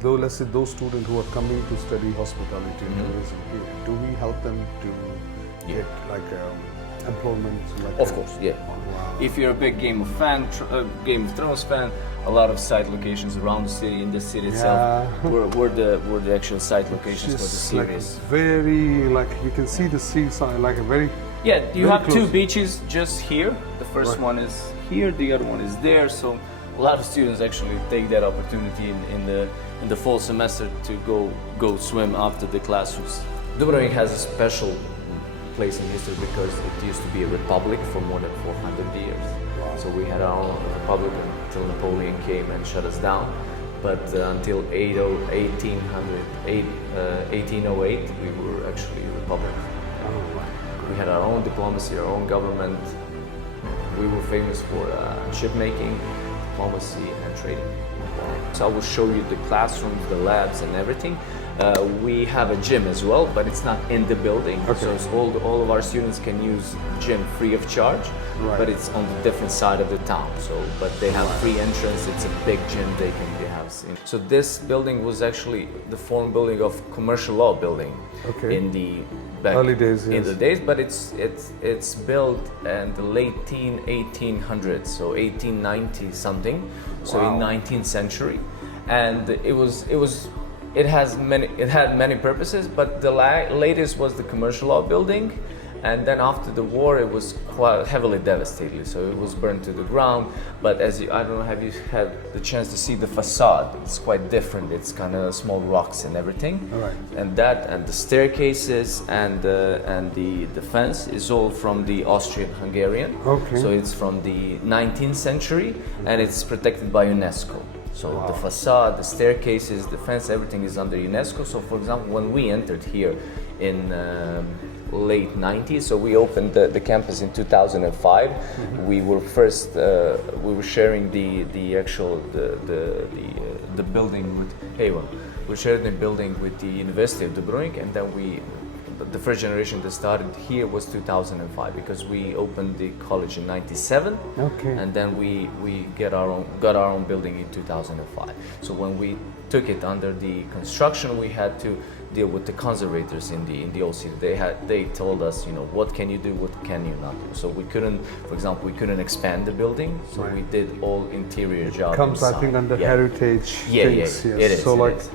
though let's say those students who are coming to study hospitality and tourism here, do we help them to get like employment? Like Of course, yeah. Wow. If you're a big Game of Thrones fan, a lot of site locations around the city, in the city itself, were the actual site locations for the Just series. like very like you can see the seaside like a very Yeah, you very have two close. beaches just here. The first Right. one is here, the other one is there. So a lot of students actually take that opportunity in the fall semester to go swim after the classrooms. Dubrovnik has a special place in history because it used to be a republic for more than 400 years. Wow. So we had our own republic until Napoleon came and shut us down. But until 1808, we were actually a republic. Oh, right. We had our own diplomacy, our own government. We were famous for shipmaking, diplomacy, and trading. So I will show you the classrooms, the labs, and everything. We have a gym as well, but it's not in the building. Okay. So it's all of our students can use gym free of charge, Right. but it's on the different side of the town. So, but they have free entrance. It's a big gym they have. So this building was actually the former building of commercial law building in the early days. in Yes. the days, but it's built in the late 1800s, so 1890 something, so in 19th century, and it had many purposes, but the latest was the commercial law building, and then after the war it was quite heavily devastated, so it was burned to the ground. But I don't know, have you had the chance to see the facade? It's quite different. It's kind of small rocks and everything. All right. And the staircases and the fence is all from the Austrian-Hungarian. Okay. So it's from the 19th century and it's protected by UNESCO. So the facade, the staircases, the fence, everything is under UNESCO. So for example, when we entered here in late 90s, so we opened the campus in 2005. We were first, we were sharing the actual the building with we shared the building with the University of Dubrovnik, and then the first generation that started here was 2005 because we opened the college in 97. Okay. And then we got our own building in 2005. So when we took it under the construction, we had to deal with the conservators in the old city. They told us, you know, what can you do, what can you not do. So we couldn't, for example, we couldn't expand the building. So we did all interior jobs. Comes inside. I think under heritage things. Yes. It is. So it like is.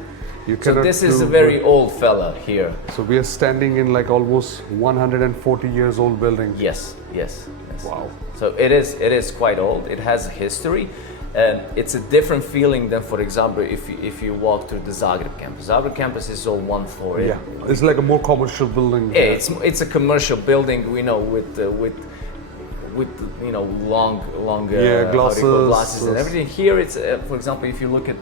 you So cannot this is do a very old fella here. So we are standing in like almost 140 years old building. Yes. Wow. So it is quite old. It has a history. It's a different feeling than, for example, if you walk through the Zagreb campus. Zagreb campus is all one floor. Yeah. It's like a more commercial building. Yeah, it's a commercial building. We know with you know long glasses and everything. Here it's for example, if you look at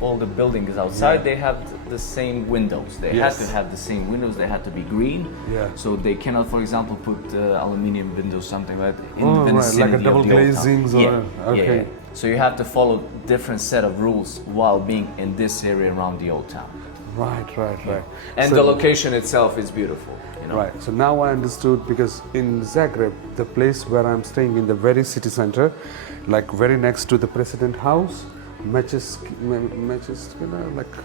all the buildings outside, they have the same windows. They had to have the same windows. They had to be green. Yeah. So they cannot, for example, put aluminium windows, something like that, in the Right, vicinity like a double of the old town. glazings or okay. Yeah. So you have to follow different set of rules while being in this area around the old town. Right. And So- the location itself is beautiful. You know? Right. So now I understood, because in Zagreb, the place where I'm staying in the very city center, like very next to the president house, like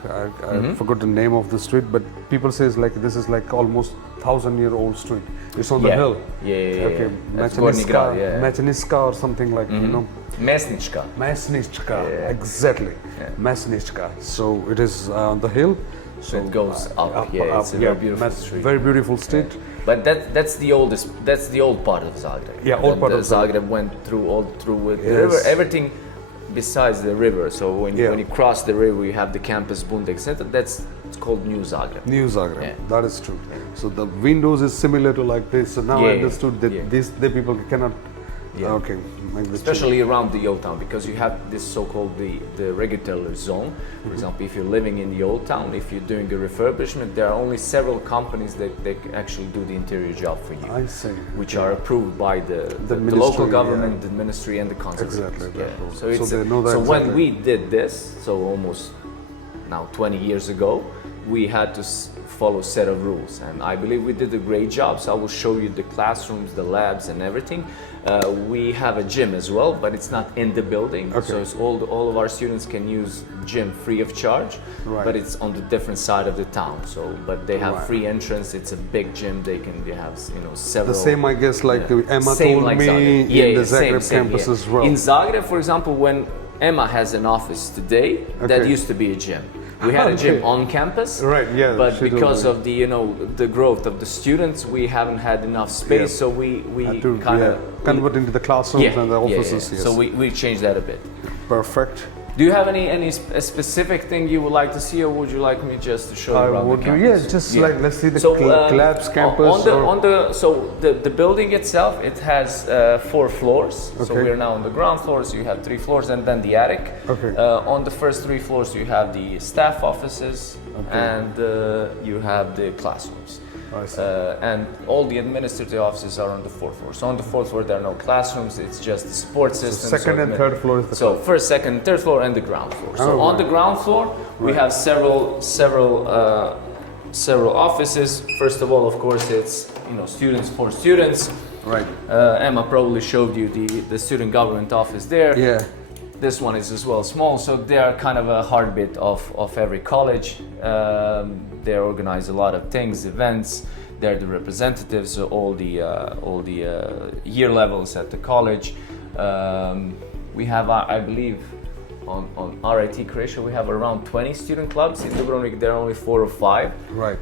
I forgot the name of the street, but people says like this is like almost 1,000-year-old street. It's on the hill. Yeah. Okay. That's Gornji Grad, yeah. Macheniska or something like you know. Mesnička. Mesnička. Yeah. Exactly. Yeah. Mesnička. So it is on the hill. So it goes up. It's a very beautiful street. Very beautiful street. But that's the oldest. That's the old part of Zagreb. Yeah, old part of Zagreb went through with the Yes. river. Everything besides the river. So when you cross the river, you have the campus Bundek Center. It's called New Zagreb. New Zagreb. Yeah. That is true. So the windows is similar to like this. So now I understood that the people cannot. Yeah. Okay. Make the Especially around the old town, because you have this so-called the regulatory zone. For example, if you're living in the old town, if you're doing a refurbishment, there are only several companies that actually do the interior job for you. I see. Which are approved by the ministry, local government, the ministry, and the conservatories. Exactly. Yeah. So they know that so when exactly. we did this, so almost now 20 years ago, we had to follow a set of rules, and I believe we did a great job. So I will show you the classrooms, the labs, and everything. We have a gym as well, but it's not in the building. Okay. So it's all of our students can use gym free of charge, Right. but it's on the different side of the town. So, but they have Right. free entrance. It's a big gym. They have several. The same, I guess, like Emma Same told like me Zagreb. in the Zagreb same, campus yeah. as well. In Zagreb, for example, when Emma has an office today, that Okay. used to be a gym. We had a gym Okay. on campus, Right, yeah, but she told because me. of the growth of the students, we haven't had enough space, Yeah. so we Had to kind of convert into the classrooms and the offices. Yes. So we changed that a bit. Perfect. Do you have any specific thing you would like to see, or would you like me just to show you I around would the do. campus? Yeah, just like let's see the So, labs campus. The building itself, it has 4 floors. So Okay. we're now on the ground floor, so you have 3 floors, and then the attic. Okay. On the first 3 floors, you have the staff offices, and you have the classrooms. I see. And all the administrative offices are on the 4th floor. So on the 4th floor, there are no classrooms. It's just the support system. second and third floor is the So first, second, and third floor, and the ground floor. So Oh, on right. the ground floor, we have several offices. First of all, of course, it's students for students. Right. Emma probably showed you the student government office there. Yeah. This one is as well small, so they are kind of a heartbeat of every college. They organize a lot of things, events. They're the representatives of all the year levels at the college. We have, I believe, on RIT Croatia, we have around 20 student clubs. In Dubrovnik, there are only 4 or 5. Right.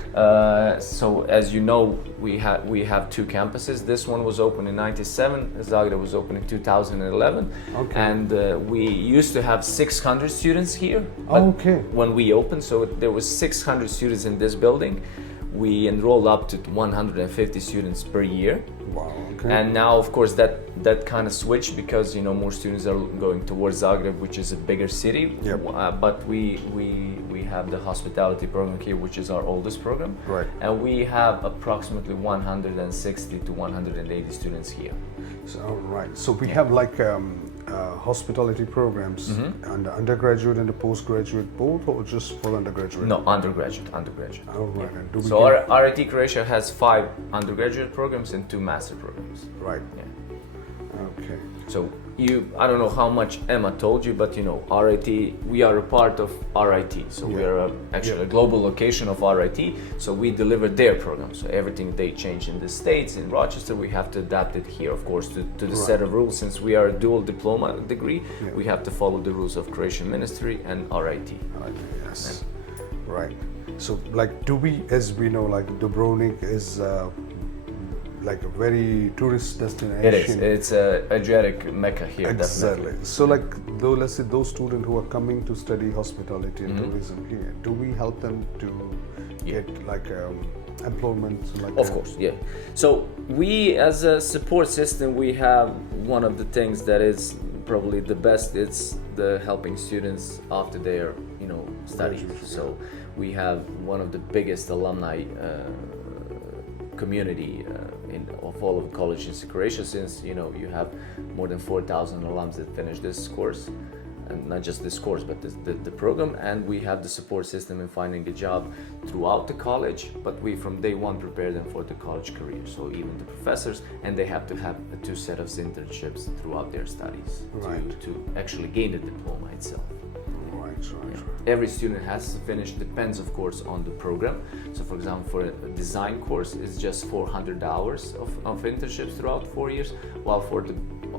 So as you know, we have 2 campuses. This one was opened in '97. Zagreb was opened in 2011. Okay. And we used to have 600 students here. But Okay. when we opened, so there was 600 students in this building. We enrolled up to 150 students per year. Wow. Okay. And now, of course, that kind of switched because more students are going towards Zagreb, which is a bigger city. Yep. But we have the hospitality program here, which is our oldest program. Right. And we have approximately 160 to 180 students here. So, right. So we have like hospitality programs and the undergraduate and the postgraduate both, or just for undergraduate? No, undergraduate. Oh, right. And do we So get- our RIT Croatia has 5 undergraduate programs and 2 master programs. Right. Yeah. Okay. So I don't know how much Emma told you, but RIT, we are a part of RIT. So we Yeah. are actually a global location of RIT. So we deliver their program. So everything they change in the States, in Rochester, we have to adapt it here, of course, to the set of rules. Since we are a dual diploma degree, we have to follow the rules of Croatian Ministry and RIT. Yes. Right. So like, do we, as we know, like Dubrovnik is like a very tourist destination. It is. It's a Adriatic Mecca here. Exactly. Definitely. So like, though, let's say those students who are coming to study hospitality and tourism here, do we help them to get like employment? Like Of course, yeah. So we, as a support system, we have one of the things that is probably the best. It's the helping students after their, studies. Graduation, So we have one of the biggest alumni community of all of colleges in Croatia, since you have more than 4,000 alums that finish this course, and not just this course, but the program. And we have the support system in finding a job throughout the college, but we from day one prepare them for the college career. So even the professors, and they have to have 2 sets of internships throughout their studies Right. to actually gain the diploma itself. Right. Every student has to finish, depends of course on the program. So for example, for a design course, it's just 400 hours of internships throughout 4 years, while for the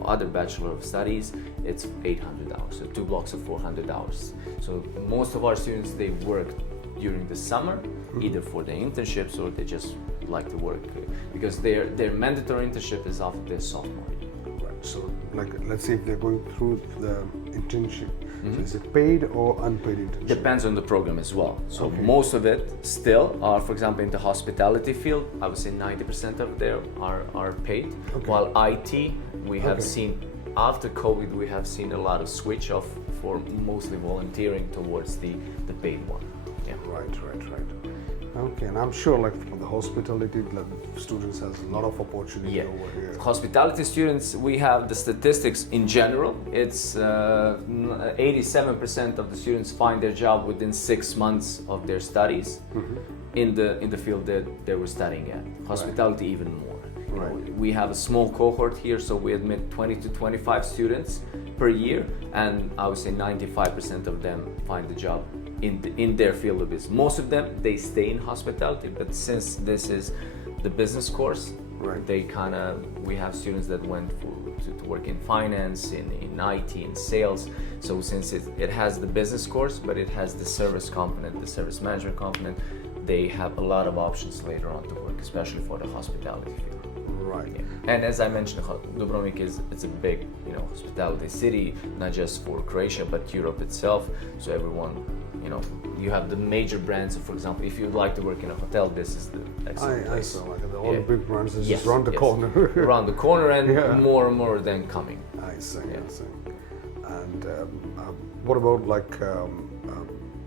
other Bachelor of Studies, it's 800 hours, so 2 blocks of 400 hours. So most of our students, they work during the summer, either for the internships or they just like to work, because their mandatory internship is after their sophomore year. Right. So like, let's say if they're going through the internship, so is it paid or unpaid internship? Depends on the program as well. So most of it still are, for example, in the hospitality field, I would say 90% of them are paid. While IT, we have seen, after COVID, we have seen a lot of switch off for mostly volunteering towards the paid one. Yeah. Right. Okay, and I'm sure like for the hospitality like, students has a lot of opportunity Yeah. over here. Hospitality students, we have the statistics in general. It's 87% of the students find their job within 6 months of their studies in the field that they were studying at. Hospitality even more. You know, we have a small cohort here, so we admit 20 to 25 students per year, and I would say 95% of them find the job in their field of business. Most of them, they stay in hospitality, but since this is the business course, they we have students that went to work in finance, in IT, in sales. So since it has the business course, but it has the service component, the service management component, they have a lot of options later on to work, especially for the hospitality field. Right. Yeah. And as I mentioned, Dubrovnik it's a big, hospitality city, not just for Croatia but Europe itself. So everyone, you have the major brands. So for example, if you'd like to work in a hotel, this is the excellent place. I saw like all the big brands is Yes, just around the corner. Around the corner, and more and more than coming. I see. And what about like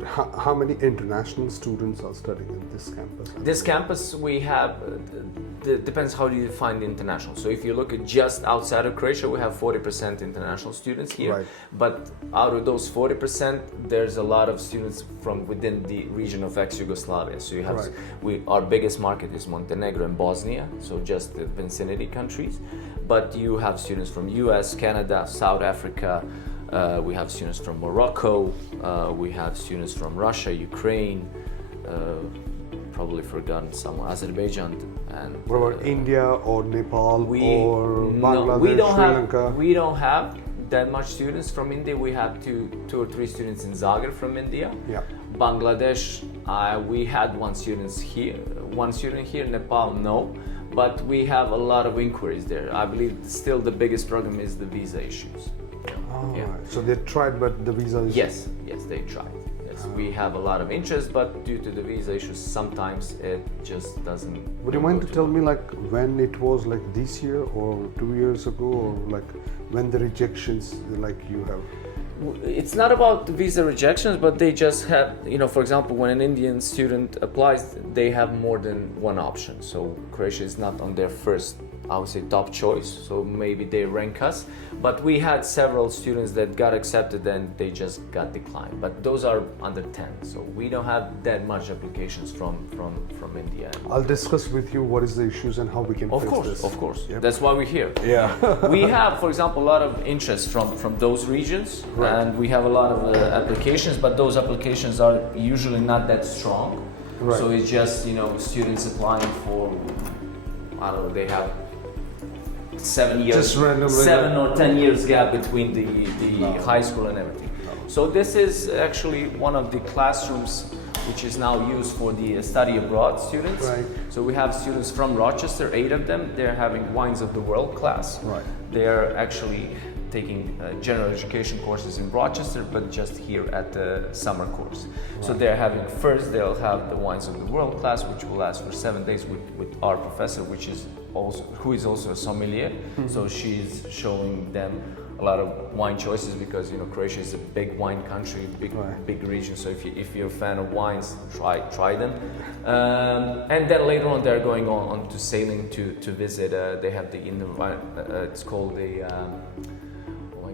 how many international students are studying in this campus? This campus we have, depends how do you define the international. So if you look at just outside of Croatia, we have 40% international students here. Right. But out of those 40%, there's a lot of students from within the region of ex-Yugoslavia. So you have, our biggest market is Montenegro and Bosnia, so just the vicinity countries. But you have students from US, Canada, South Africa, we have students from Morocco, we have students from Russia, Ukraine, probably forgotten some, Azerbaijan, and what about India or Nepal or Bangladesh, Sri Lanka? We don't have that much students from India. We have two or three students in Zagreb from India. Yeah. Bangladesh, we had one student here. Nepal, no. But we have a lot of inquiries there. I believe still the biggest problem is the visa issues. Oh, yeah. So they tried, but the visa is... Yes, they tried. Yes, we have a lot of interest, but due to the visa issues, sometimes it just doesn't. Would you mind to tell me like when it was, like this year or 2 years ago, or like when the rejections like you have? It's not about the visa rejections, but they just have, for example, when an Indian student applies, they have more than one option. So Croatia is not on their first, I would say, top choice. So maybe they rank us. But we had several students that got accepted and they just got declined. But those are under 10. So we don't have that much applications from India. I'll discuss with you what is the issues and how we can fix this. Of course. Yep. That's why we're here. Yeah. We have, for example, a lot of interest from those regions. Right. And we have a lot of applications, but those applications are usually not that strong. Right. So it's just, students applying for, I don't know, they have 7 years, Just randomly, 7 or 10 years gap between the high school and everything. So this is actually one of the classrooms which is now used for the study abroad students. Right. So we have students from Rochester, 8 of them. They're having Wines of the World class. Right. They're actually taking general education courses in Rochester, but just here at the summer course. Right. So they're having, first they'll have the Wines of the World class, which will last for 7 days with our professor, who is also a sommelier. Mm-hmm. So she's showing them a lot of wine choices because Croatia is a big wine country, big region. So if you're a fan of wines, try them. And then later on, they're going on to sailing to visit. They have it's called the.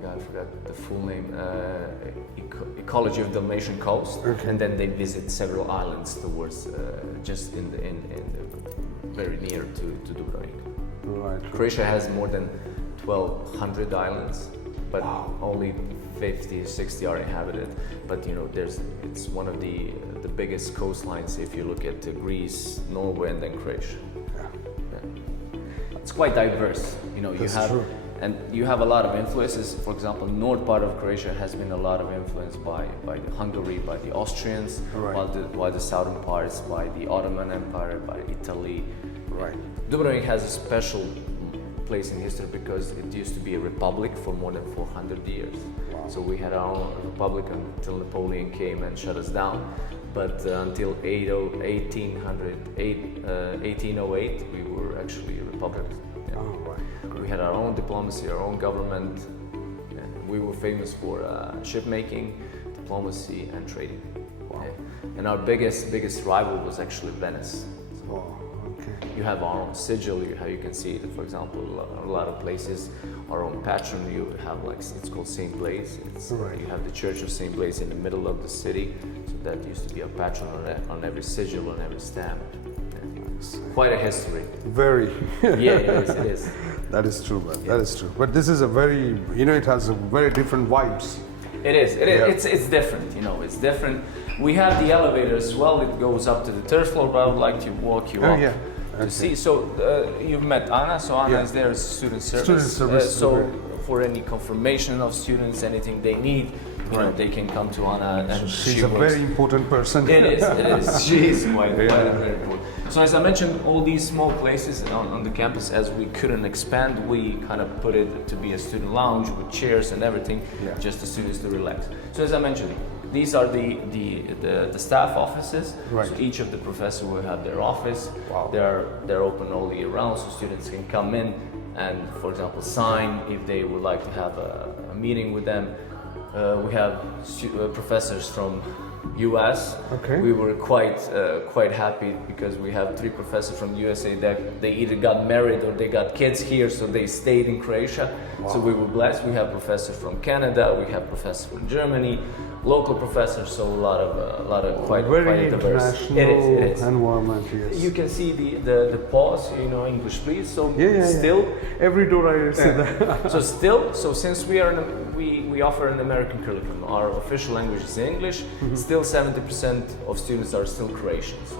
I forgot the full name, Ecology of the Dalmatian Coast, and then they visit several islands towards just in the very near to Dubrovnik. Right. Croatia has more than 1,200 islands, but only 50 or 60 are inhabited. But it's one of the biggest coastlines if you look at Greece, Norway, and then Croatia. Yeah. It's quite diverse. That's true. And you have a lot of influences. For example, north part of Croatia has been a lot of influence by Hungary, by the Austrians, while the southern parts by the Ottoman Empire, by Italy. Right. Dubrovnik has a special place in history because it used to be a republic for more than 400 years. Wow. So we had our own republic until Napoleon came and shut us down. But until 1808, we were actually a republic. Yeah. Oh, right. We had our own diplomacy, our own government. We were famous for ship making, diplomacy, and trading. Wow. And our biggest rival was actually Venice. Oh, okay. You have our own sigil. You can see it, for example, a lot of places. Our own patron. You have like it's called Saint Blaise. Right. You have the Church of Saint Blaise in the middle of the city. So that used to be a patron on every sigil, on every stamp. It's quite a history. Very. Yeah, it is. That is true, man. That is true. But this is a very, it has a very different vibes. It is. It's different. It's different. We have the elevator as well. It goes up to the third floor, but I would like to walk you up to see. So you've met Anna. So Anna is there as student service. Student service. So for any confirmation of students, anything they need, they can come to Anna. And She's a very important person. It is. She is quite very important. So as I mentioned, all these small places on the campus, as we couldn't expand, we kind of put it to be a student lounge with chairs and everything, just the students to relax. So as I mentioned, these are the staff offices. Right. So each of the professors will have their office. Wow. They're open all year round, so students can come in and, for example, sign if they would like to have a meeting with them. We have professors from US. Okay. We were quite happy because we have 3 professors from USA that they either got married or they got kids here, so they stayed in Croatia. Wow. So we were blessed. We have professors from Canada, we have professors from Germany, local professors, so a lot of quite very diverse. international It is. environment. Yes. You can see the pause, English please. So still. Every door I see that. So since we offer an American curriculum, our official language is English. Still 70% of students are still Croatian. So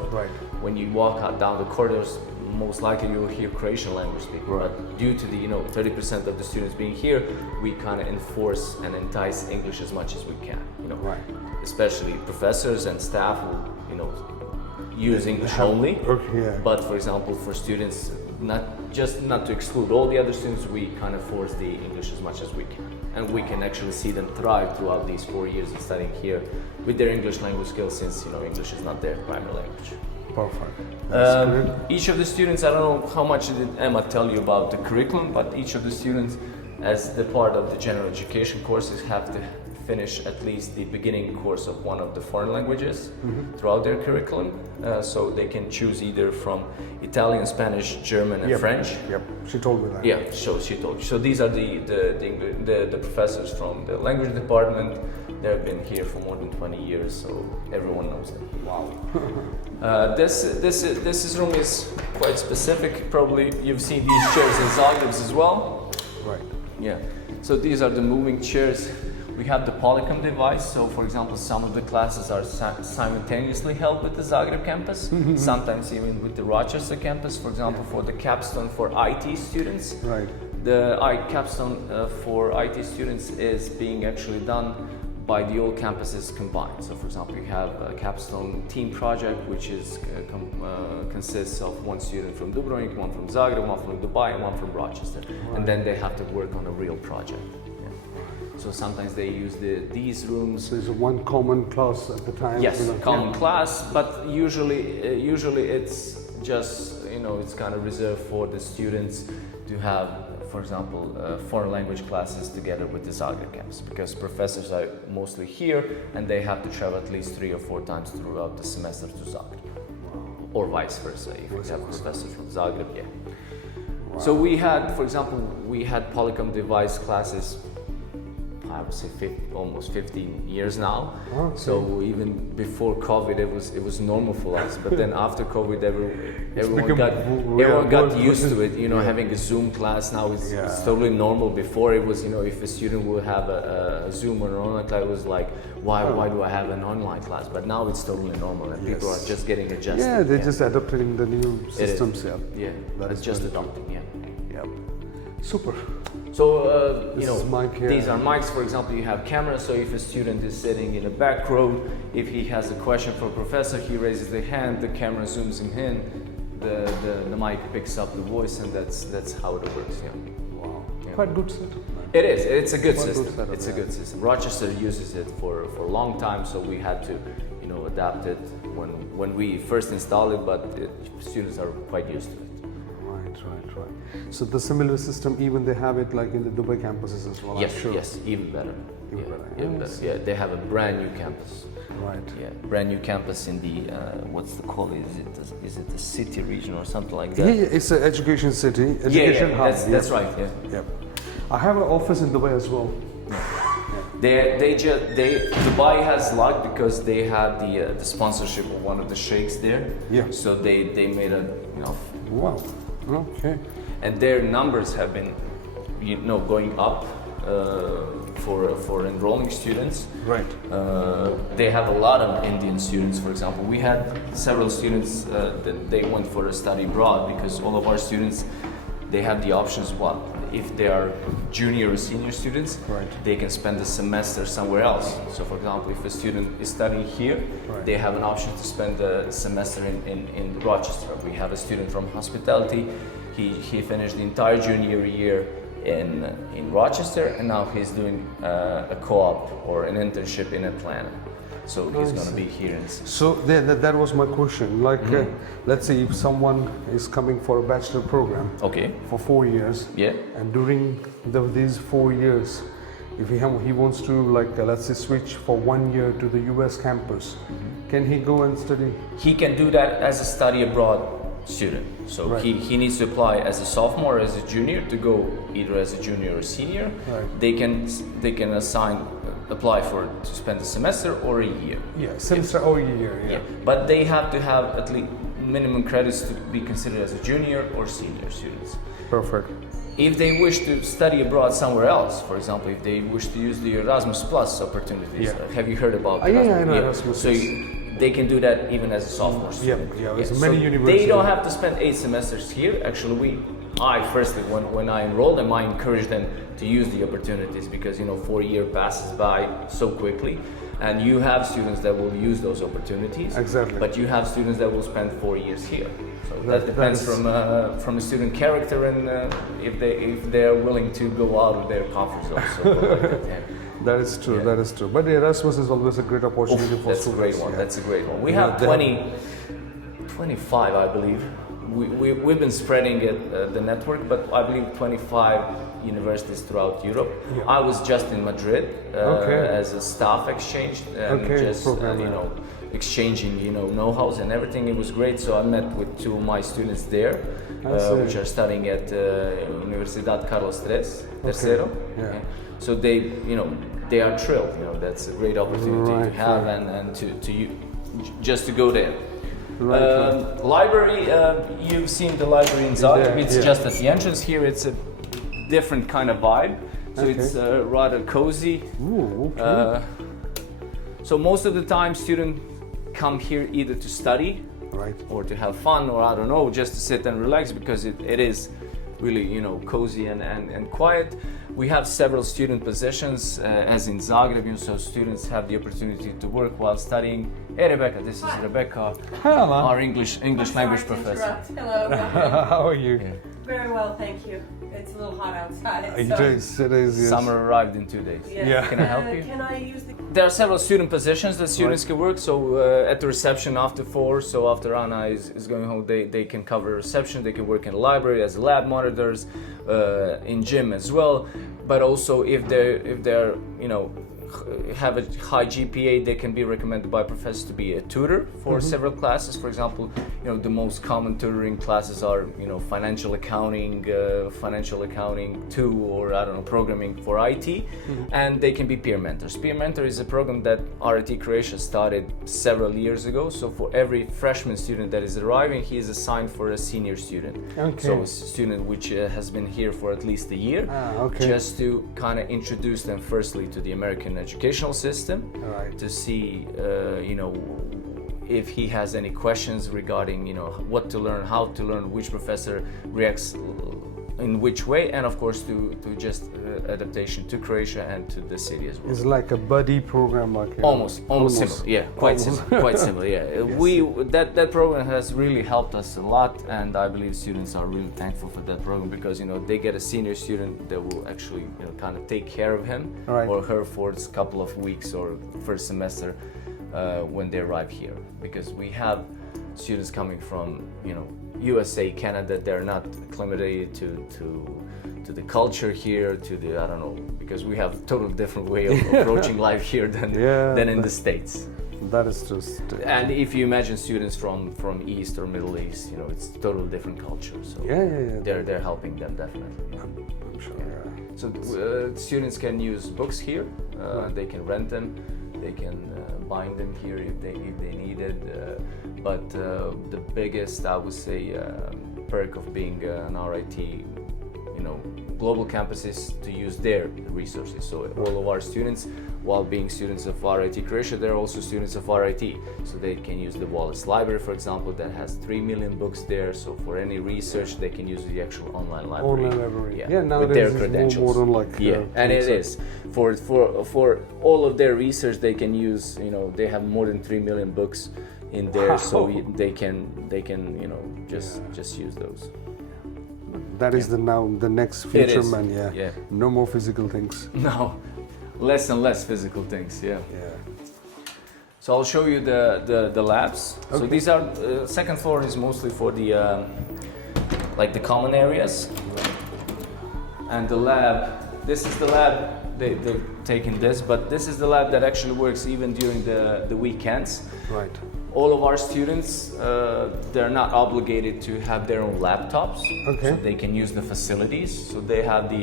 when you walk out down the corridors, most likely you will hear Croatian language speaking. Right. But due to the 30% of the students being here, we kind of enforce and entice English as much as we can. Right. Especially professors and staff who use English only. Okay. But for example, for students, not to exclude all the other students, we kind of force the English as much as we can. And we can actually see them thrive throughout these 4 years of studying here with their English language skills, since English is not their primary language. Perfect. Each of the students, I don't know how much did Emma tell you about the curriculum, but each of the students, as the part of the general education courses, have to finish at least the beginning course of one of the foreign languages throughout their curriculum. So they can choose either from Italian, Spanish, German, and French. Yep, she told me that. Yeah, so she told you. So these are the professors from the language department. They've been here for more than 20 years, so everyone knows them. Wow. This room is quite specific. Probably you've seen these chairs in Zagreb as well. Right. Yeah. So these are the moving chairs. We have the Polycom device. So, for example, some of the classes are simultaneously held with the Zagreb campus. Sometimes even with the Rochester campus. For example, for the capstone for IT students. Right. The capstone for IT students is being actually done by the all campuses combined. So, for example, you have a capstone team project, which is consists of one student from Dubrovnik, one from Zagreb, one from Dubai, and one from Rochester. Right. And then they have to work on a real project. Yeah. So sometimes they use these rooms. So it's one common class at the time. Yes, common class, but usually it's just it's kind of reserved for the students to have, for example, foreign language classes together with the Zagreb campus, because professors are mostly here and they have to travel at least 3 or 4 times throughout the semester to Zagreb. Wow. Or vice versa, if we have professors from Zagreb, Wow. So we had, for example, Polycom device classes, I would say almost 15 years now. Okay. So even before COVID, it was normal for us. But then after COVID, everyone got used to it. Having a Zoom class now it's totally normal. Before it was, if a student would have a Zoom or an online class, it was like, why do I have an online class? But now it's totally normal, and people are just getting adjusted. Yeah, they're just adopting the new systems. Yeah, that's just adopting. Yeah. Super. So, these are mics. For example, you have cameras, so if a student is sitting in the back row, if he has a question for a professor, he raises the hand, the camera zooms him in, the mic picks up the voice, and that's how it works. Yeah. Wow. Yeah. Quite good setup. It is. It's a good system. It's a good system. Rochester uses it for a long time, so we had to, adapt it when we first installed it, but students are quite used to it. Right. So the similar system, even they have it like in the Dubai campuses as well. Yes, I'm sure. yes, even better. Even better. Yeah, they have a brand new campus. Right. Yeah, brand new campus in the what's the call? Is it the city region or something like that? Yeah, it's an education city, education hub. That's right. Yeah. Yeah. I have an office in Dubai as well. Dubai has luck because they had the sponsorship of one of the sheikhs there. Yeah. So they made a Wow. Okay. and their numbers have been going up for enrolling students. Right. They have a lot of Indian students, for example. We had several students that they went for a study abroad because all of our students, they have the options. If they are junior or senior students, right, they can spend a semester somewhere else. So for example, if a student is studying here, right, they have an option to spend a semester in Rochester. We have a student from hospitality. He finished the entire junior year in Rochester, and now he's doing a co-op or an internship in Atlanta. So he's going to be here. So that was my question. Like, let's say if someone is coming for a bachelor program, okay, for 4 years, yeah, and during these 4 years, if he wants to, like, let's say switch for 1 year to the US campus, can he go and study? He can do that as a study abroad student. So right, he needs to apply as a sophomore or as a junior to go either as a junior or senior. Right. They can apply to spend a semester or a year. Yeah, semester or a year. Yeah. But they have to have at least minimum credits to be considered as a junior or senior students. Perfect. If they wish to study abroad somewhere else, for example, if they wish to use the Erasmus Plus opportunities, have you heard about Erasmus? Yeah, I know Erasmus. So they can do that even as a sophomore student. Yeah, there's many universities. They don't have to spend 8 semesters here. Actually, when I enrolled them, I encouraged them to use the opportunities because 4 years passes by so quickly, and you have students that will use those opportunities. Exactly. But you have students that will spend 4 years here. So that depends from a student character and if they are willing to go out of their comfort zone. So, that is true. Yeah. That is true. But Erasmus is always a great opportunity for that's students. A great one. Yeah. That's a great one. We have 25, I believe. We've been spreading it, the network, but I believe 25 universities throughout Europe. Yeah. I was just in Madrid as a staff exchange and just exchanging know-hows and everything. It was great. So I met with 2 of my students there, which are studying at Universidad Carlos III. Yeah. So they are thrilled. That's a great opportunity to have and to just to go there. Right. Library, you've seen the library in Zagreb. It's just at the entrance. Here it's a different kind of vibe. So it's rather cozy. Ooh, okay. So most of the time students come here either to study, right, or to have fun, or I don't know, just to sit and relax because it is really cozy and quiet. We have several student positions, as in Zagreb, so students have the opportunity to work while studying. Hey Rebecca, this is Rebecca, our English language professor. Hello. How are you? Yeah. Very well, thank you. It's a little hot outside. It is, yes. Summer arrived in 2 days. Yeah. Can I help you? Can I use the... There are several student positions that students can work. So at the reception after 4, so after Anna is going home, they can cover reception. They can work in the library as lab monitors, in gym as well. But also if they're have a high GPA, they can be recommended by professors to be a tutor for several classes. For example, the most common tutoring classes are financial accounting 2, or I don't know, programming for IT, and they can be peer mentors. Peer mentor is a program that RIT Croatia started several years ago. So for every freshman student that is arriving, he is assigned for a senior student. So a student which has been here for at least a year, just to kind of introduce them firstly to the American educational system, to see if he has any questions regarding what to learn, how to learn, which professor reacts in which way, and of course to just adaptation to Croatia and to the city as well. It's like a buddy program, like almost similar, yeah, quite similar, yeah. Yes. That program has really helped us a lot, and I believe students are really thankful for that program because they get a senior student that will actually kind of take care of him or her for a couple of weeks or first semester when they arrive here, because we have students coming from USA, Canada. They're not acclimated to the culture here, to the because we have a totally different way of approaching life here than in the States. That is just. And if you imagine students from East or Middle East, you know, it's totally different culture. So Yeah. they're helping them definitely. I'm sure. Yeah. So students can use books here. They can rent them. They can bind them here if they need it. But the biggest, I would say, perk of being an RIT, you know, global campus is to use their resources. So all of our students, while being students of RIT Croatia, they're also students of RIT. So they can use the Wallace Library, for example, that has 3 million books there. So for any research, they can use the actual online library. Online library. Yeah, Nowadays with their it's credentials. more like. And it is for all of their research, they can use. You know, they have more than 3 million books in there, so they can you know just use those. That is the next future, is. man. Yeah. No more physical things. No, less and less physical things. Yeah. So I'll show you the labs. Okay. So these are second floor is mostly for the like the common areas, and the lab. This is the lab. They've taken this, but this is the lab that actually works even during the weekends. Right. All of our students, they're not obligated to have their own laptops, Okay. so they can use the facilities. So they have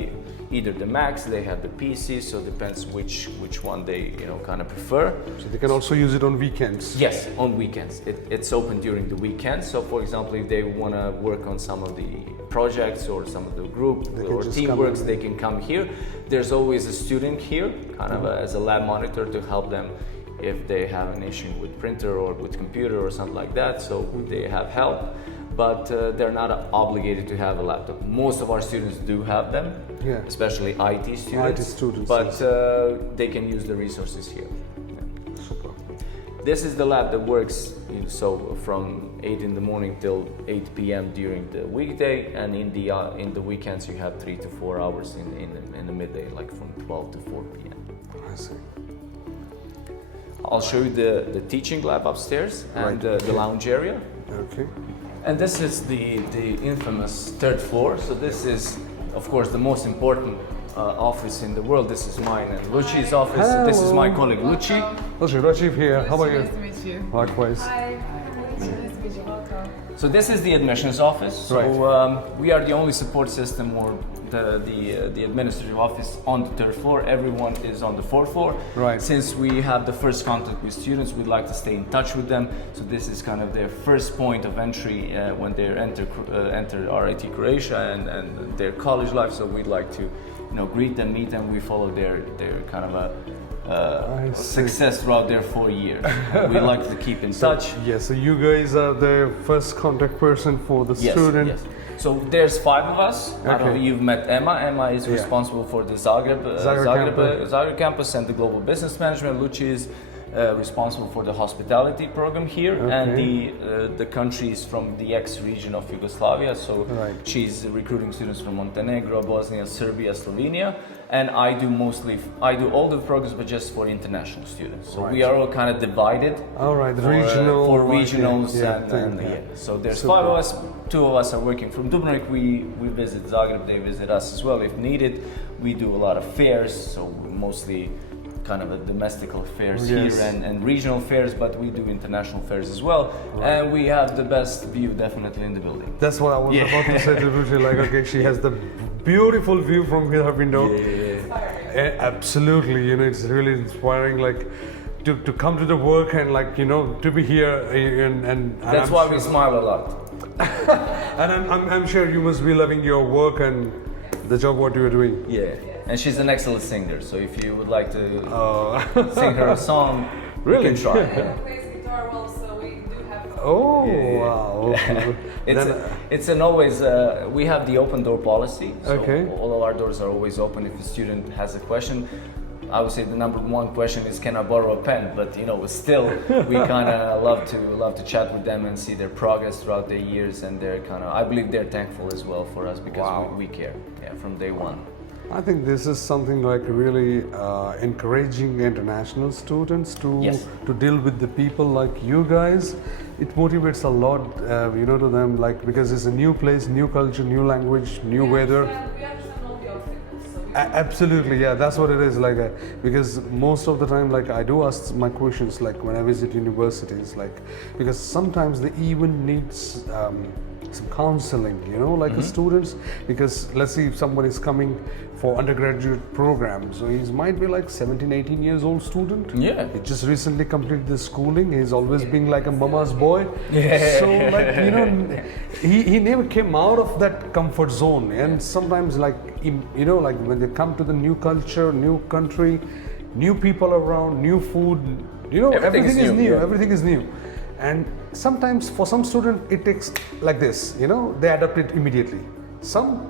either the Macs, they have the PC, so it depends which one they kind of prefer. So they can also use it on weekends. Yes, on weekends. It's open during the weekends. So for example, if they want to work on some of the projects or some of the group or teamworks, they can come here. There's always a student here, kind of as a lab monitor to help them if they have an issue with printer or with computer or something like that, so they have help, but they're not obligated to have a laptop. Most of our students do have them, especially IT students, but they can use the resources here. Super. This is the lab that works so from 8 in the morning till 8 p.m. during the weekday, and in the weekends you have 3 to 4 hours in the midday, like from 12 to 4 p.m. I see. I'll show you the teaching lab upstairs and the lounge area. Okay. And this is the infamous third floor. So this is, of course, the most important office in the world. This is mine and Luci's office. Hello. This is my colleague Luci. Rajiv here. How are you? Nice to meet you. Likewise. Hi. Nice to meet you. Welcome. So this is the admissions office. So we are the only support system or the administrative office on the third floor. Everyone is on the fourth floor. Right. Since we have the first contact with students, we'd like to stay in touch with them. So this is kind of their first point of entry when they enter RIT Croatia and their college life. So we'd like to, greet them, meet them. We follow their kind of a success throughout their 4 years. We like to keep in touch. Yes, so you guys are the first contact person for the student. Yes. So there's 5 of us. I don't know, you've met Emma. Emma is responsible for the Zagreb campus and the global business management. Luci is responsible for the hospitality program here and the countries from the ex-region of Yugoslavia. So she's recruiting students from Montenegro, Bosnia, Serbia, Slovenia, and I do all the programs, but just for international students. So we are all kind of divided. All right, for regionals So there's 5 of us. 2 of us are working from Dubrovnik. We visit Zagreb. They visit us as well if needed. We do a lot of fairs, so mostly kind of a domestic affairs here and regional fairs, but we do international fairs as well. And we have the best view definitely in the building. That's what I was about to say to Lucy, like, okay, she has the beautiful view from her window. Absolutely, it's really inspiring, like, to come to the work and, like, to be here and that's why we smile a lot. And I'm sure you must be loving your work and the job what you're doing. Yeah. And she's an excellent singer, so if you would like to sing her a song, you can try. Emma plays guitar well, so we do have. Wow! It's an always. We have the open door policy, so all of our doors are always open. If a student has a question, I would say the number 1 question is, can I borrow a pen? But still, we kind of love to chat with them and see their progress throughout their years, and I believe they're thankful as well for us because we care from day one. I think this is something like really encouraging international students to deal with the people like you guys. It motivates a lot, to them, like, because it's a new place, new culture, new language, new weather. We understand all the obstacles, so we Absolutely, yeah, that's what it is. Like, because most of the time, like, I do ask my questions, like, when I visit universities, like, because sometimes they even need some counseling, you know, like the students. Because let's see if someone is coming for undergraduate program, so he might be like 17, 18 years old student. Yeah. He just recently completed the schooling. He's always been like a mama's boy. Yeah. So, like, you know, he never came out of that comfort zone. And sometimes, like, you know, like when they come to the new culture, new country, new people around, new food, you know, everything is new. Yeah. Everything is new. And sometimes for some student it takes like this, you know, they adapt it immediately. Some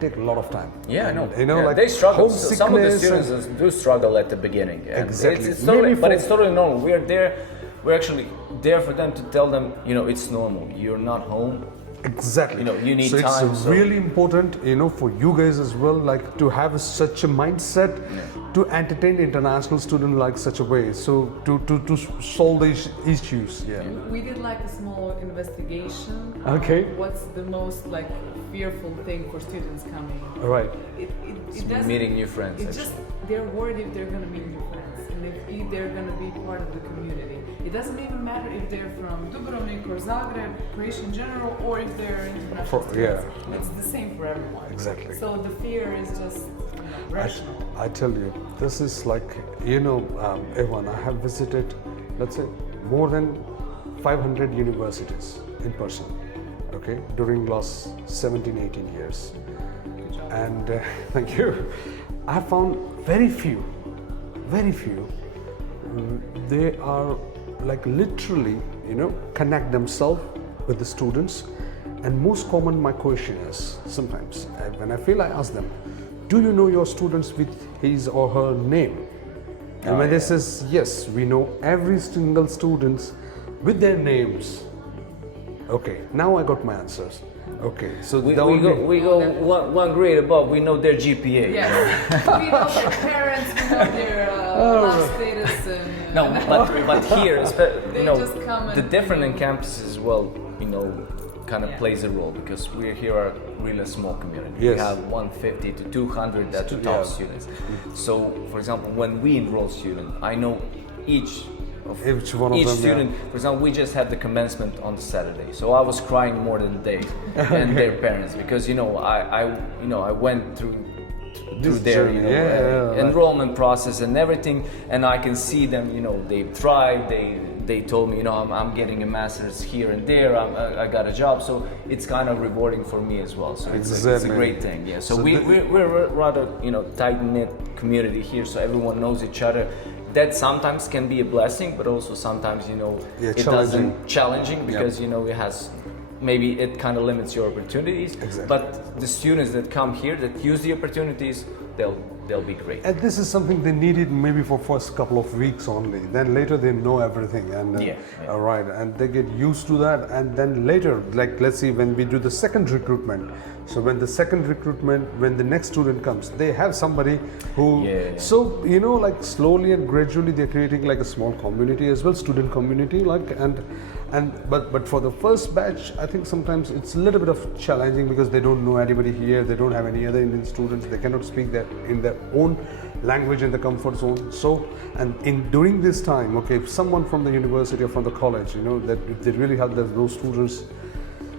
take a lot of time. Yeah, I know. You know, Yeah, like they struggle. So some of the homesickness students do struggle at the beginning. And Exactly. It's totally, Maybe but for- it's totally normal. We're there. We're actually there for them to tell them, you know, it's normal. You're not home. Exactly. You know, you need so time, it's so- really important, you know, for you guys as well, like to have such a mindset to entertain international student like such a way. So to solve these issues. Yeah. We did like a small investigation. Okay. What's the most like fearful thing for students coming? All right. It doesn't. Meeting new friends. It's just they're worried if they're gonna meet new friends and if they're gonna be part of the community. It doesn't even matter if they're from Dubrovnik or Zagreb, Croatia in general, or if they're international students. It's the same for everyone. Exactly. So the fear is just rational. I tell you, this is like, you know, Evan, I have visited, let's say, more than 500 universities in person, okay, during last 17, 18 years. And thank you. I found very few, they are like literally, you know, connect themselves with the students. And most common my question is, sometimes when I feel, I ask them, do you know your students with his or her name? And when they says yes, we know every single students with their names. Okay, now I got my answers. Okay, so We the go only- one grade above. We know their GPA. Yes. We know their parents, we know their class status, and No, but here, you They know, just come the and, different you in know- campuses as well, you know, kind of Yeah. plays a role because we're here are really a small community. Yes. We have 150 to 200 at the top Yeah. students. So, for example, when we enroll student, I know each Each one of each them, yeah. student. For example, we just had the commencement on the Saturday, so I was crying more than they and their parents because you know I went through This their journey, yeah, enrollment process and everything, and I can see them. You know, they tried. They told me, you know, I'm getting a master's here and there. I got a job, so it's kind of rewarding for me as well. So it's a Exactly. great thing. Yeah. So, So we're rather, you know, tight knit community here, so everyone knows each other. That sometimes can be a blessing, but also sometimes, you know, Yeah, it challenging. doesn't challenging because you know it has maybe it kind of limits your opportunities. Exactly. But the students that come here that use the opportunities, they'll be great. And this is something they needed maybe for first couple of weeks only. Then later they know everything, and Yeah. right, and they get used to that. And then later, like let's see, when we do the second recruitment. So when the second recruitment, when the next student comes, they have somebody who. Yeah. So you know, like slowly and gradually, they're creating like a small community as well, student community, like but for the first batch, I think sometimes it's a little bit of challenging because they don't know anybody here. They don't have any other Indian students. They cannot speak that in their own language in the comfort zone. So, and during this time, okay, if someone from the university or from the college, you know, that if they really help those students,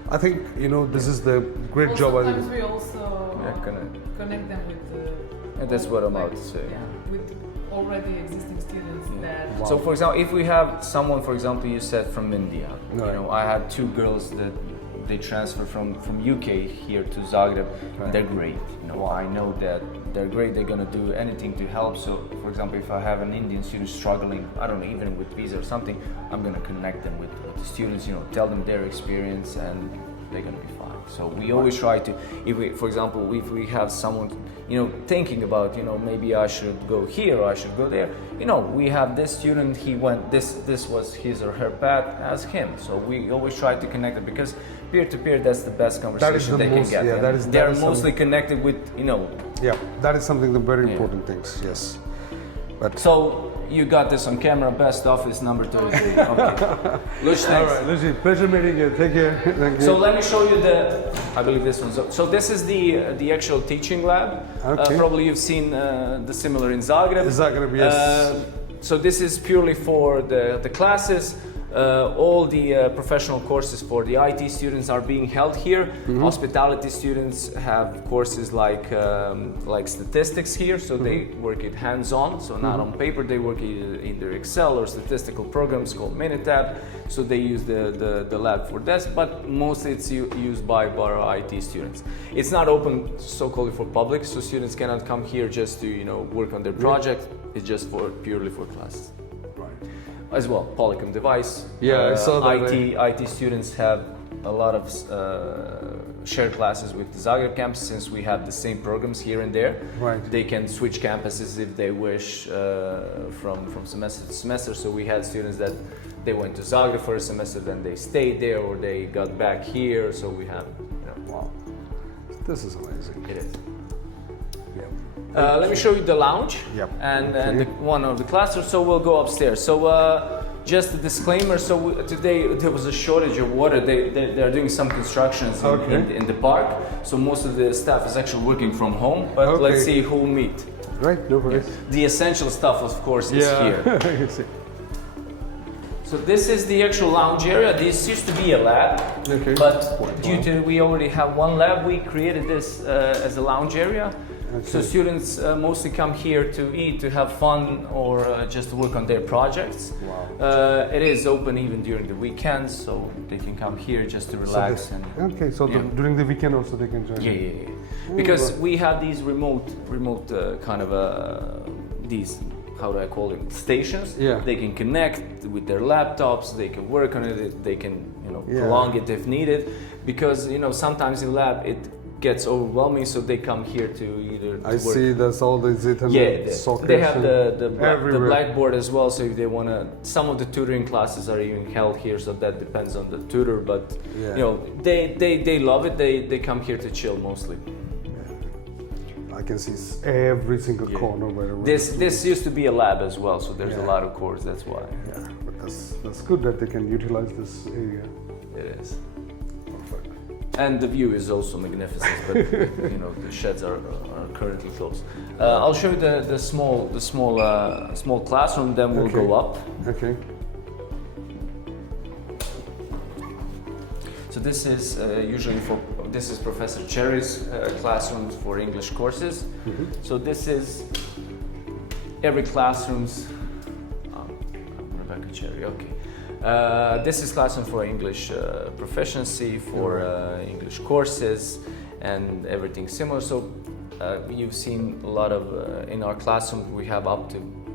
I think, you know, this is the great well, job. I sometimes think. we also connect them with And that's what I'm about to say. Yeah, with already existing students that. So, for example, if we have someone, for example, you said from India, you Right. know, I had two girls that they transferred from UK here to Zagreb. Right. They're great. You know, I know that they're great. They're gonna do anything to help. So, for example, if I have an Indian student struggling, I don't know, even with visa or something, I'm gonna connect them with the students. You know, tell them their experience, and they're gonna be fine. So we always try to, if we, for example, if we have someone, you know, thinking about, you know, maybe I should go here or I should go there, you know, we have this student, he went, this was his or her path, ask him. So we always try to connect it because peer to peer, that's the best conversation the they most- can get. yeah, And that is- they're that is mostly some- connected with, you know, Yeah, that is something the very Yeah. important things. Yes. But So you got this on camera. Best office number 33. Okay. Lush, all thanks. right, Lucy, pleasure meeting you. Take care. Thank you. So let me show you I believe this one's up. So this is the actual teaching lab. Okay. Probably you've seen the similar in Zagreb. Zagreb, yes. So this is purely for the classes. All the professional courses for the IT students are being held here. Hospitality students have courses like statistics here, so they work it hands-on, so not on paper. They work either Excel or statistical programs called Minitab. So they use the lab for this, but mostly it's used by our IT students. It's not open so-called for public, so students cannot come here just to work on their project. It's just purely for classes. As well, Polycom device. Yeah, I saw that. IT students have a lot of shared classes with the Zagreb campus, since we have the same programs here and there. Right. They can switch campuses if they wish from semester to semester. So we had students that they went to Zagreb for a semester, then they stayed there, or they got back here. So we have. Wow, this is amazing. It is. Yeah. Let me show you the lounge Yep. and one of the classrooms. So we'll go upstairs. So just a disclaimer. So today there was a shortage of water. They're doing some constructions in the park. So most of the staff is actually working from home. But let's see who will meet. Right, no worries. The essential stuff, of course, is here. You see. So this is the actual lounge area. This used to be a lab, but due to we already have one lab, we created this as a lounge area. So students mostly come here to eat, to have fun, or just to work on their projects. Wow. It is open even during the weekends, so they can come here just to relax. So during the weekend also they can join. Yeah. Because we have these remote kind of these, how do I call it, stations. Yeah. They can connect with their laptops. They can work on it. They can prolong it if needed. Because sometimes in lab it gets overwhelming, so they come here to either I see there's all these internet soccer. They have the blackboard as well, so if they want to, some of the tutoring classes are even held here, so that depends on the tutor, but they love it. They come here to chill mostly. I can see every single corner wherever. This used to be a lab as well, so there's a lot of cores, that's why. Yeah, but that's good that they can utilize this area. It is. And the view is also magnificent, but the sheds are currently closed. I'll show you the small classroom, then we'll go up. Okay. So this is this is Professor Cherry's classroom for English courses. So this is every classroom's. Rebecca Cherry, okay. This is classroom for English proficiency, for English courses, and everything similar. So you've seen a lot of in our classroom we have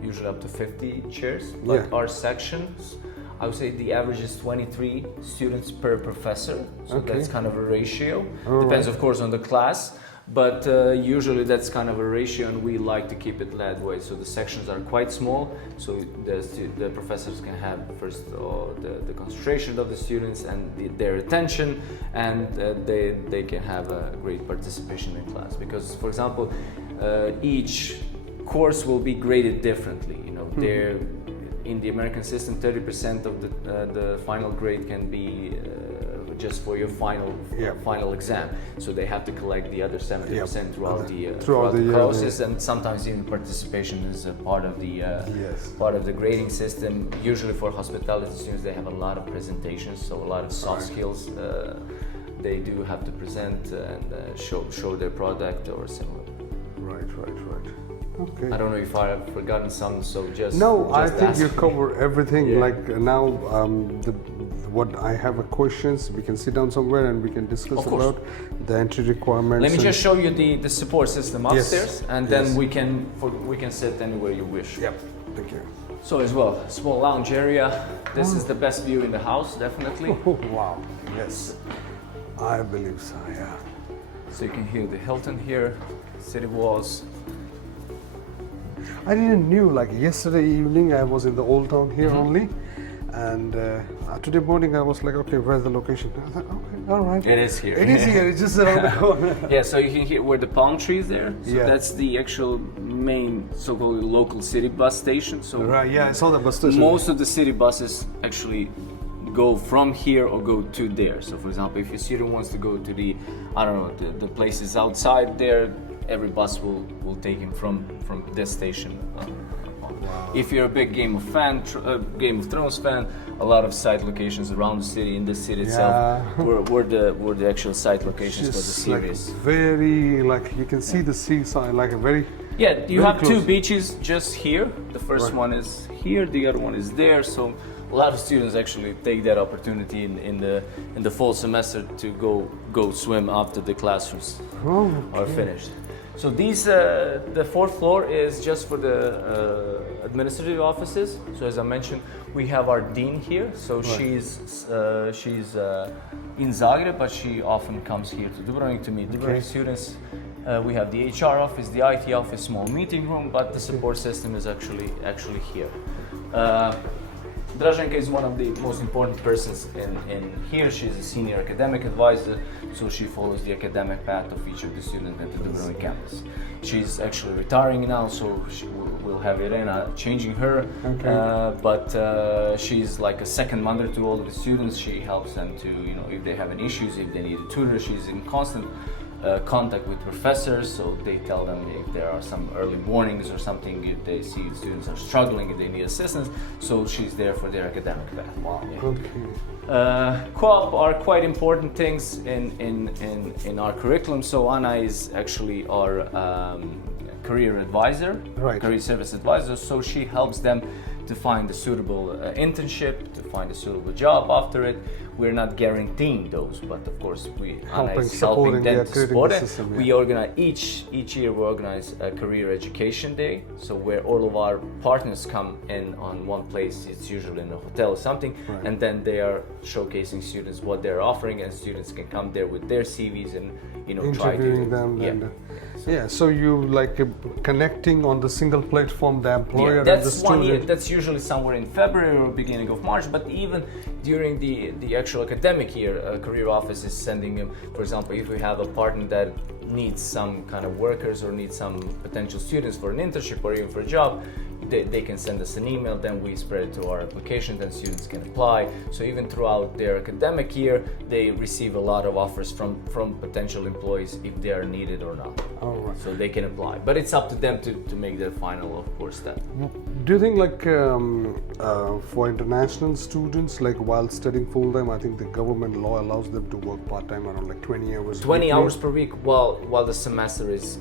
usually up to 50 chairs. Like our sections, I would say the average is 23 students per professor. So that's kind of a ratio. Depends, of course, on the class. But usually that's kind of a ratio, and we like to keep it that way. So the sections are quite small, so the professors can have first the concentration of the students and their attention, and they can have a great participation in class. Because, for example, each course will be graded differently. They're in the American system, 30% of the final grade can be just for your final exam. So they have to collect the other 70% throughout the process, and sometimes even participation is a part of the grading system. Usually for hospitality students, they have a lot of presentations, so a lot of soft skills. They do have to present and show their product or similar. Right. Okay. I don't know if I have forgotten some, so just I think ask you me. cover everything. Yeah. Like now, what I have a questions, we can sit down somewhere and we can discuss about the entry requirements. Let me just show you the support system upstairs, and then Yes. we can sit anywhere you wish. Yep. Thank you. So as well, small lounge area. This is the best view in the house, definitely. Oh, wow. Yes. I believe so. Yeah. So you can hear the Hilton here, city walls. I didn't knew, like yesterday evening I was in the old town here only, and Today morning I was like, okay, where's the location? I was like, okay, all right. It is here. It is here. It's just around the corner. Yeah, so you can hear where the palm tree is there. So Yeah. that's the actual main so-called local city bus station. So Right. Yeah, I saw the bus station. most of the city buses actually go from here or go to there. So for example, if your student wants to go to the, I don't know, the places outside there, every bus will take him from this station. If you're a big Game of Thrones fan, a lot of site locations around the city, in the city itself, were the actual site locations for the Just like series. very, like you can see the seaside, like a very. Yeah, you very have two close. beaches just here. The first Right. one is here, the other one is there. So a lot of students actually take that opportunity in the fall semester to go swim after the classrooms Oh, are finished. So these the fourth floor is just for the administrative offices. So as I mentioned, we have our dean here. So she's in Zagreb, but she often comes here to Dubrovnik to meet Dubrovnik students. We have the HR office, the IT office, small meeting room, but the support system is actually here. Draženka is one of the most important persons in here. She's a senior academic advisor, so she follows the academic path of each of the students at the Dubrovnik campus. She's actually retiring now, so we'll have Irena changing her. Okay. But she's like a second mother to all of the students. She helps them to, if they have any issues, if they need a tutor. She's in constant contact with professors, so they tell them if there are some early warnings or something, if they see students are struggling, if they need assistance, so she's there for their academic path. Wow. Yeah. okay. Co-op are quite important things in our curriculum. So Anna is actually our career advisor, Right. career service advisor, so she helps them to find a suitable internship, to find a suitable job after it. We're not guaranteeing those, but of course Anna is helping them to support it. System, yeah. We organize each year we organize a career education day, so where all of our partners come in on one place. It's usually in a hotel or something, Right. and then they are showcasing students what they're offering, and students can come there with their CVs and try Interviewing to them. yeah. And, yeah, so you like connecting on the single platform, the employer and the that's 1 year. student. That's usually somewhere in February or beginning of March. But even during the actual academic year, a career office is sending them. For example, if we have a partner that needs some kind of workers or needs some potential students for an internship or even for a job, they can send us an email, then we spread it to our application, then students can apply. So even throughout their academic year, they receive a lot of offers from potential employees if they are needed or not. All right. So they can apply. But it's up to them to make their final, of course, step. Do you think like for international students, like while studying full time, I think the government law allows them to work part time around like 20 hours. 20 weekly? hours per week while the semester is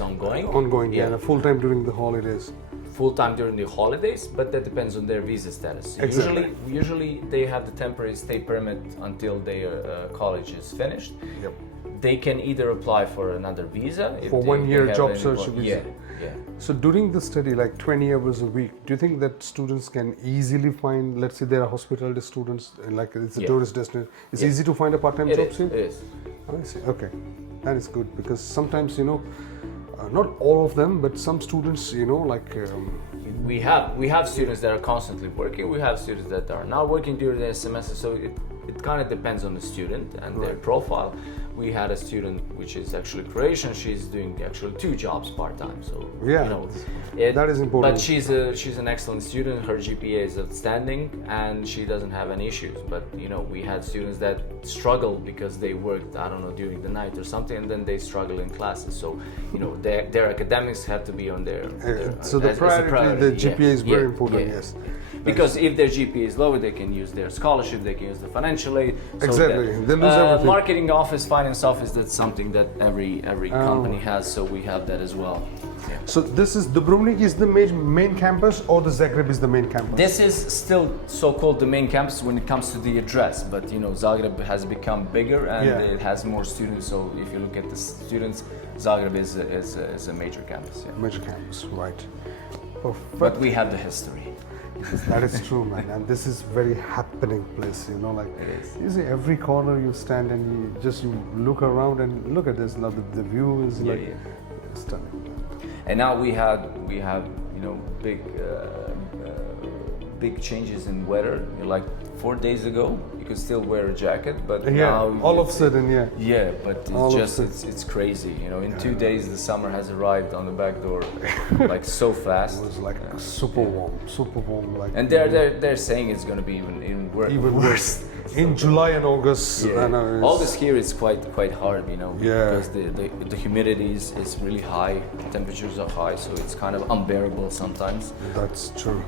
ongoing. Ongoing, yeah, Yeah. and full time during the holidays. Full time during the holidays, but that depends on their visa status. Exactly. Usually they have the temporary stay permit until their college is finished. Yep. They can either apply for another visa if For they- 1 they year have job any search work- visa. Yeah. So during the study, like 20 hours a week, do you think that students can easily find, let's say there are hospitality students, and like it's a Yeah. tourist destination, it's Yeah. easy to find a part-time It job is. here? It is. I see, okay. That is good because sometimes, not all of them, but some students, like... We have students that are constantly working. We have students that are not working during the semester. So it kind of depends on the student and their Right. profile. We had a student which is actually Croatian. She's doing actually 2 jobs part time. So Yeah, that is important. But she's an excellent student. Her GPA is outstanding, and she doesn't have any issues. But we had students that struggle because they worked during the night or something, and then they struggle in classes. So their academics have to be on their so the as a priority, the GPA is very important, yes. Because if their GPA is lower, they can use their scholarship, they can use the financial aid. So Exactly. that- They lose everything. Marketing office, finance office, that's something that every company has, so we have that as well. So this is, Dubrovnik is the main campus or the Zagreb is the main campus? This is still so-called the main campus when it comes to the address, but Zagreb has become bigger and Yeah. it has more students. So if you look at the students, Zagreb is a major campus. Yeah. Major campus, right. Perfect. But we have the history. That is true, man. And this is very happening place, like It is. you see every corner you stand and you look around and look at this. Now the view is Yeah, like yeah. stunning. And now we have big changes in weather. Like 4 days ago, you could still wear a jacket, but Yeah, now all of a sudden, yeah. Yeah, but All it's of just it. it's crazy. You know, in 2 days the summer has arrived on the back door, like so fast. It was like super warm, like. And they're saying it's gonna be even worse. In July and August. Yeah. I know, August here is quite hard, you know, Yeah. because the humidity is really high, temperatures are high, so it's kind of unbearable sometimes. That's true.